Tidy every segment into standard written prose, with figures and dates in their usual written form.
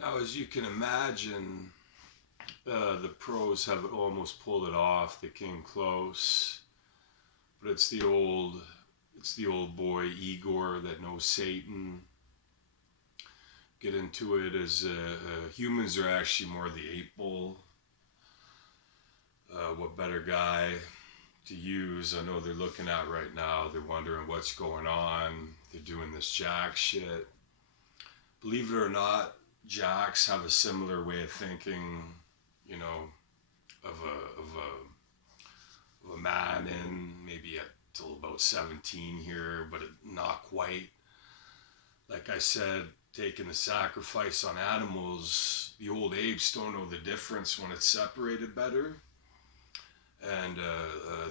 Now, as you can imagine, the pros have almost pulled it off. They came close, but it's the old boy Igor that knows Satan. Get into it as humans are actually more the ape bull. What better guy to use? I know they're looking at right now. They're wondering what's going on. They're doing this jack shit. Believe it or not, jacks have a similar way of thinking, you know, of a man in maybe at till about 17 here, but not quite. Like I said, taking the sacrifice on animals, the old apes don't know the difference when it's separated better. And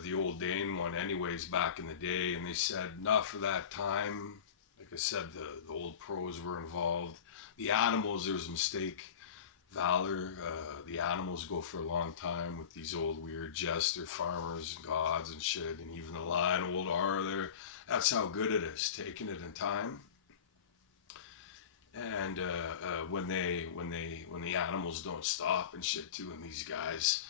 the old Dane one, anyways, back in the day, and they said not for that time. Like I said, the old pros were involved. The animals, there was a mistake. Valor, the animals go for a long time with these old weird jester farmers and gods and shit, and even the lion, old R there. That's how good it is, taking it in time. And when the animals don't stop and shit too, and these guys,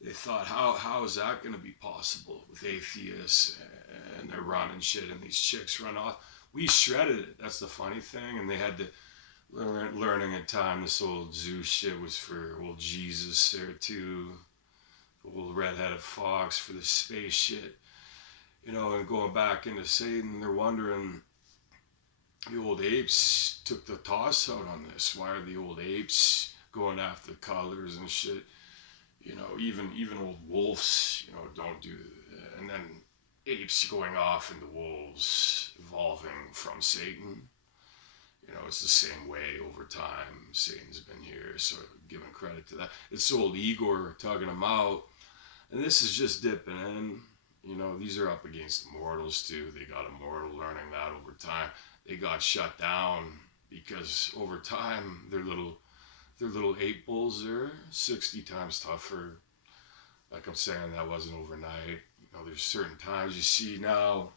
they thought, how is that going to be possible with atheists and they're running shit and these chicks run off? We shredded it. That's the funny thing, and they had to learning in time. This old Zeus shit was for old Jesus there too. The old red-headed fox for the space shit, you know. And going back into Satan, they're wondering. The old apes took the toss out on this. Why are the old apes going after colors and shit? You know, even old wolves, you know, don't do. And then apes going off into wolves, evolving from Satan. You know, it's the same way over time. Satan's been here, sort of giving credit to that. It's old Igor tugging him out, and this is just dipping in. You know, these are up against immortals too. They got immortal learning that over time. They got shut down because over time their little ape bulls are 60 times tougher. Like I'm saying, that wasn't overnight. You know, there's certain times you see now.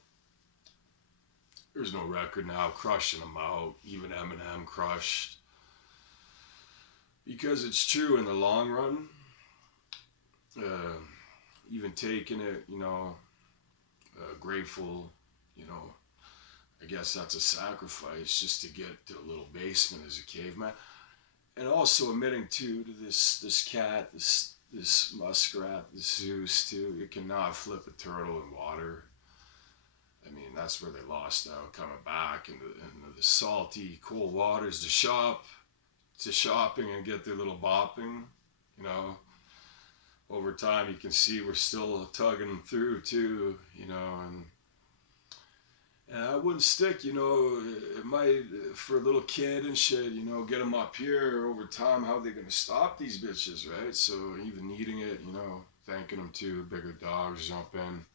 There's no record now crushing them out. Even Eminem crushed. Because it's true in the long run. Even taking it, you know, grateful, you know, I guess that's a sacrifice just to get to a little basement as a caveman. And also admitting too to this cat, this muskrat, this Zeus too, it cannot flip a turtle in water. I mean, that's where they lost out, coming back into the salty, cold waters to shopping and get their little bopping, you know. Over time, you can see we're still tugging them through too, you know, and I wouldn't stick, you know, it might, for a little kid and shit, you know, get them up here over time, how are they going to stop these bitches, right? So even eating it, you know, thanking them too, bigger dogs jump in.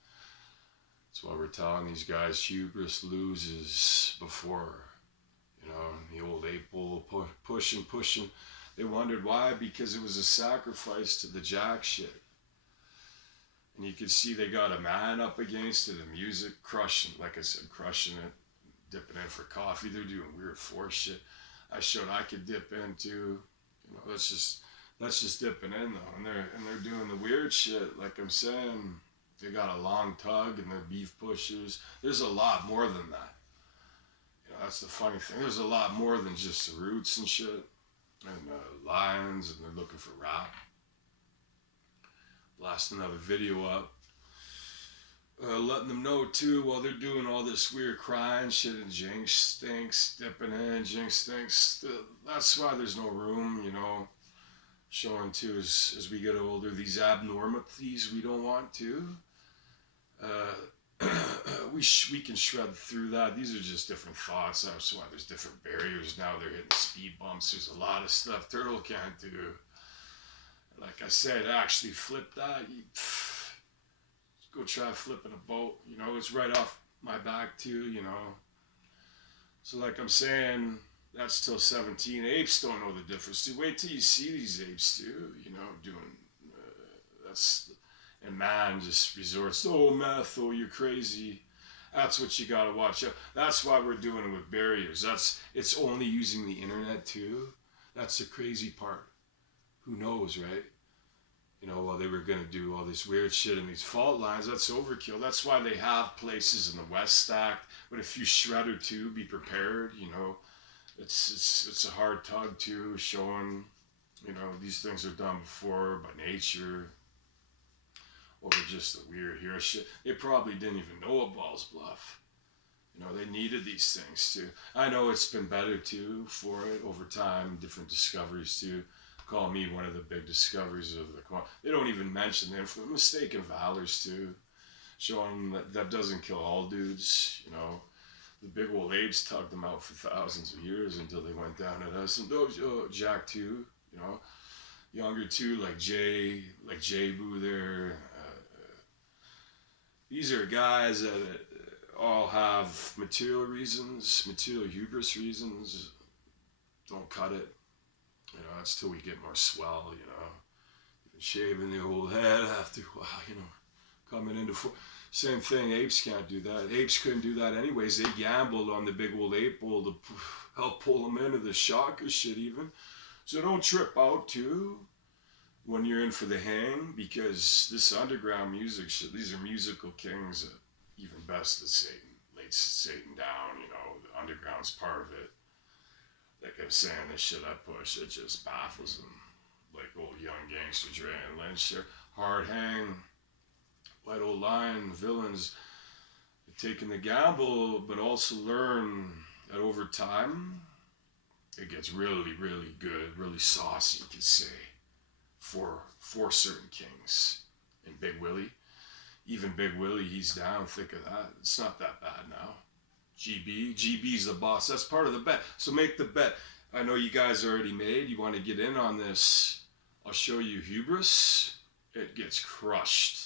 That's why we're telling these guys hubris loses before, you know, the old ape bull pushing. They wondered why, because it was a sacrifice to the jack shit. And you can see they got a man up against it, the music crushing, like I said, crushing it, dipping in for coffee. They're doing weird force shit. I showed I could dip into, you know, that's just dipping in though. And they're doing the weird shit, like I'm saying. They got a long tug and they're beef pushers. There's a lot more than that. You know, that's the funny thing. There's a lot more than just the roots and shit. And lions, and they're looking for rap. Blast another video up. Letting them know too, while they're doing all this weird crying shit and Jinx stinks, dipping in, Jinx stinks. That's why there's no room, you know. Showing too as we get older, these abnormalities we don't want to. We can shred through that. These are just different thoughts. That's why there's different barriers now. They're hitting speed bumps. There's a lot of stuff turtle can't do. Like I said, actually flip that. Go try flipping a boat. You know, it's right off my back too, you know. So like I'm saying, that's till 17. Apes don't know the difference. Dude, wait till you see these apes too, you know, doing, that's, and man just resorts, oh, meth, oh, you're crazy. That's what you gotta watch out. That's why we're doing it with barriers. It's only using the internet too. That's the crazy part. Who knows, right? You know, while they were going to do all this weird shit in these fault lines, that's overkill. That's why they have places in the West stacked. But if you shred or two, be prepared. You know, it's a hard tug too, showing, you know, these things are done before by nature, or just the weird hero shit. They probably didn't even know a Ball's Bluff. You know, they needed these things too. I know it's been better too for it over time, different discoveries too. Call me one of the big discoveries of the. They don't even mention them for mistaken valors too, showing that doesn't kill all dudes. You know, the big old apes tugged them out for thousands of years until they went down at us. And Jack too. You know, younger too, like Jay Boo there. These are guys that all have material reasons, material hubris reasons. Don't cut it. You know, that's till we get more swell, you know. Shaving the old head after, wow, you know, coming into. Same thing, apes can't do that. Apes couldn't do that anyways. They gambled on the big old ape bull to help pull them into the shocker shit even. So don't trip out too when you're in for the hang, because this underground music shit, these are musical kings that even best as Satan, lays Satan down, you know, the underground's part of it. Like I'm saying, this shit I push, it just baffles them. Like old young gangster Dre and Lynch there. Hard hang, white old line, villains taking the gamble, but also learn that over time, it gets really, really good, really saucy, you could say, for certain kings. And Big Willie, even Big Willie, he's down, think of that. It's not that bad now. GB's the boss. That's part of the bet. So make the bet. I know you guys already made. You want to get in on this. I'll show you hubris. It gets crushed.